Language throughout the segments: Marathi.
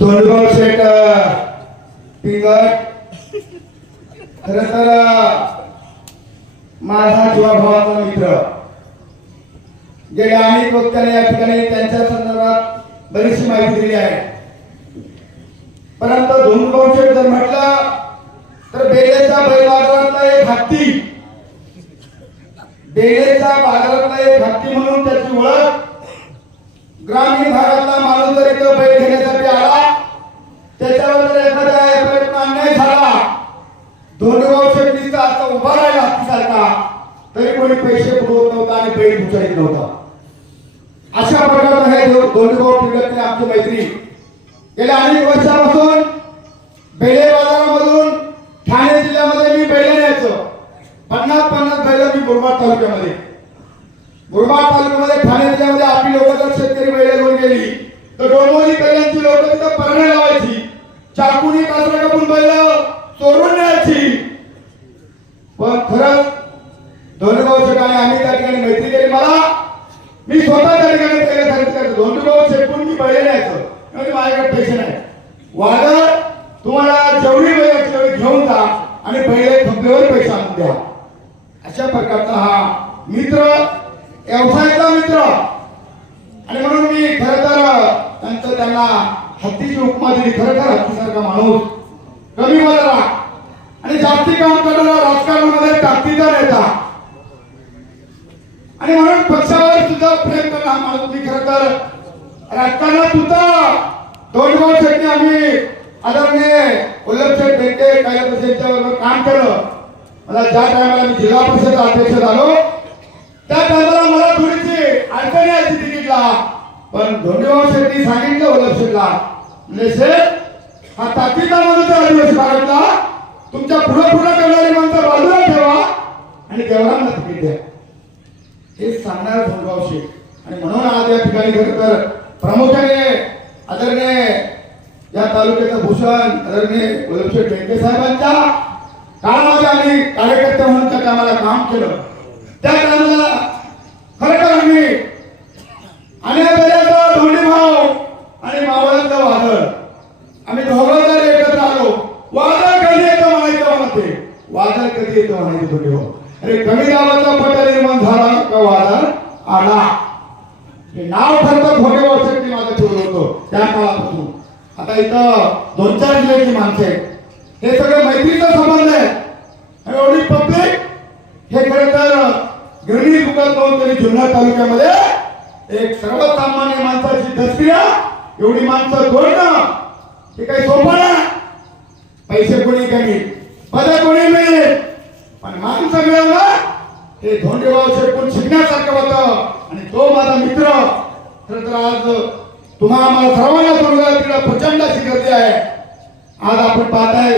धोंडगाव शेठ पिंगट. खर तर माझा जीवाभावाचा मित्र. गेल्या अनेक वक्त्याने या ठिकाणी त्यांच्या संदर्भात बरीचशी माहिती दिली आहे. परंतु धोंडगाव शेठ जर म्हटलं तर बेलेच्या बैलबाजारातला एक हत्ती. बेलेच्या बाजारातला एक हत्ती म्हणून त्याची ओळख. ग्रामीण भागातला माणूस जर इथं बैल घेण्यासाठी धोंडगाव शेट्टीचा आता उभा राहिला हत्तीसारखा तरी कोणी पैसे पुरवत नव्हता आणि बैल उचलित नव्हता. अशा प्रकारचा हे दोनगाव धोंडगाव आमची मैत्री. गेल्या अनेक वर्षापासून बेले बाजारामधून ठाणे जिल्ह्यामध्ये मी बैल न्यायचो. पन्नास पन्नास बैल मी मुरबाड तालुक्यामध्ये. मुरबाड तालुक्यामध्ये ठाणे जिल्ह्यामध्ये आपली लोक जर शेतकरी बैल घेऊन गेली तर डोंबोली कल्याणची लोक तिथं परणे लावायची. चाकूनी कासरा कापून बैल चोरून न्यायची पण खरंच धोंडगाव ठिकाणी आम्ही त्या ठिकाणी मैत्री केली. मला मी स्वतः त्या ठिकाणी पहिले सांगितलं धोंडगाव शेपून मी पहिले न्यायचं म्हणजे माझ्याकडे पैसे नाही वादळ तुम्हाला जेवढी वेळ तेवढी घेऊन जा आणि पहिले खपल्यावर पैसे आणून द्या. अशा प्रकारचा हा मित्र व्यवसायाचा मित्र. आणि म्हणून मी खर तर त्यांचं त्यांना हत्तीची उपमा दिली. खरोखर हत्तीसारखा माणूस. कमी बोलला आणि जास्ती काम करणारा राजकारणामध्ये ताकदीचा नेता. आणि म्हणून पक्षावर सुद्धा प्रेम करणं हा माणूस मी खरं तर. राजकारणात सुद्धा दोन वर्ष आम्ही. आदरणीय वल्लभ बेंडे बेंटे कैलास यांच्याबरोबर काम केलं. मला ज्या टायमाला मी जिल्हा परिषद अध्यक्ष झालो त्या टायमाला मला थोडीशी अडचणी यायची तिकीटला. पण धोंडीबाबा शेट्टी सांगितलं वल्लभ म्हणजे शेठ हा ताकदीचा माणूस आदिवासी भागातला तुमच्यापुढे पुढे करणारी माणसं बाजूला ठेवा आणि देवळांना तिकीट द्या. हे सांगणार धोंडगाव आणि म्हणून आज या ठिकाणी खरं तर प्रामुख्याने आदरणीय या तालुक्याचं भूषण आदरणीय वल्लभशेठ बेंके साहेबांच्या काळामध्ये आम्ही कार्यकर्ते म्हणून त्या कामाला काम केलं. त्या कामाला खरं आम्ही अनेक धोंडी भाव आणि मावळांचं वादळ. आम्ही दोघं जर एकत्र आलो. वादळ कधी येतं म्हणायचं मला ते? वादळ कधी येतं म्हणायचं धोंडी भाऊ अरे कमी दाबाचा पट्टा निर्माण झाला का वादळ आला. हे नाव ठरतं खोटे वर्षांनी माझं ठेवलं होतो त्या काळापासून. आता इथं दोन चार जिल्ह्याची माणसे हे सगळं मैत्रीचा संबंध आहे. आणि एवढी पब्लिक हे खरं तर गिरणी दुकान दोन तरी जुन्नर तालुक्यामध्ये एक सर्वसामान्य माणसाची दसक्रिया एवढी माणसं जोडणं हे काही सोपं नाही. पैसे कोणी कमी पद कोणी मिळेल पण माणसं मिळवणं हे धोंडेबाव शेटकून शिकण्यासारखं होतं. आणि तो माझा मित्र खर तर आज तुम्हाला मला सर्वांना समजा तिला प्रचंड अशी गर्दी आहे. आज आपण पाहताय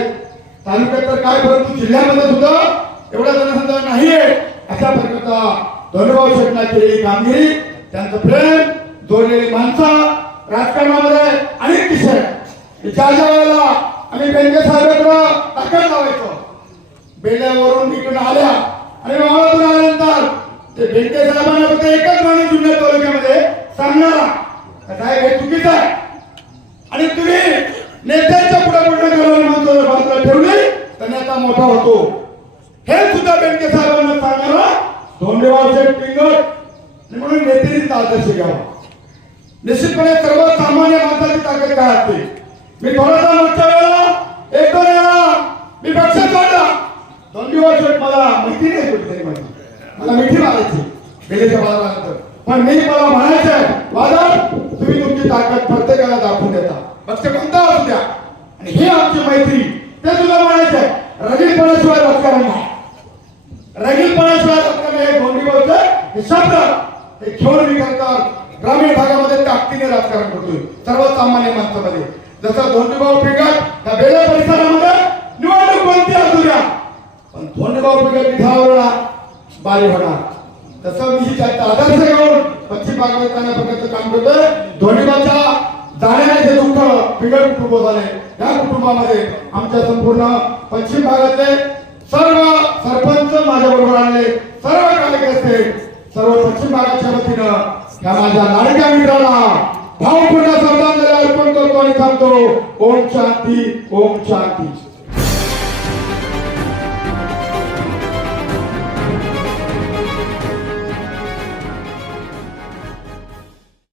तालुक्यात तर काय परंतु जिल्ह्यामध्ये सुद्धा एवढा जनसंख्या नाहीये. अशा प्रकारचा धोंडेबाब शेटना केलेली कामगिरी त्यांचं प्रेम जोडलेली माणसं राजकारणामध्ये अनेक विषय. आहेत. ज्या ज्या वेळेला आम्ही बेंके साहेबांकडं ताकद लावायचो बेड्यावरून इकडून आल्या आणि मावळातून आल्यानंतर ते बेंके साहेबांना फक्त एकच माणूस जुन्नर तालुक्यामध्ये सांगणारा साहेब हे चुकीचं आहे. आणि तुम्ही नेत्यांच्या पुढे पुढे करायला माणसं बाजूला ठेवली तर नेता मोठा होतो. हे सुद्धा बेंके साहेबांना सांगणारा धोंडेवाचे पिंगट आणि म्हणून नेत्यांनी आदर्श घ्यावा. निश्चितपणे सर्वसामान्य माणसाची ताकद काय असते? मी थोडासा मागच्या वेळेला एक दोन वेळा मी पक्षात काढला दोन दिवस मला माहिती नाही कुठेतरी माहिती मला मिठी मारायची. गेल्याच्या बाजारानंतर. पण मी मला म्हणायचंय वादळ तुम्ही तुमची ताकद प्रत्येकाला दाखवून देता. पक्ष कोणता असू द्या. आणि ही आमची मैत्री. ते तुला म्हणायचंय रगीलपणाशिवाय राजकारण नाही. रगीलपणाशिवाय राजकारण हे गोंडीवरचं हे शब्द हे घेऊन मी करतात ग्रामीण भागामध्ये ताकदीने राजकारण करतोय सर्वसामान्य माणसामध्ये. जसं धोंडीभाऊ पिंगट त्या बेला परिसरात निवडणूक कोणती असू द्या बारी होणार. तसं मी आदर्श घेऊन पश्चिम भागामध्ये प्रकारचं काम करतोय. धोंडीबाच्या जाण्याचे दुःख कुटुंब झाले या कुटुंबामध्ये आमच्या संपूर्ण पश्चिम भागातले सर्व सरपंच माझ्या बरोबर आणले सर्व कार्यकर्ते सर्व पश्चिम भागाच्या वतीनं या माझ्या लाडक्या मित्राला भावपूर्ण श्रद्धांजली अर्पण करतो आणि थांबतो. ओम शांती ओम शांती.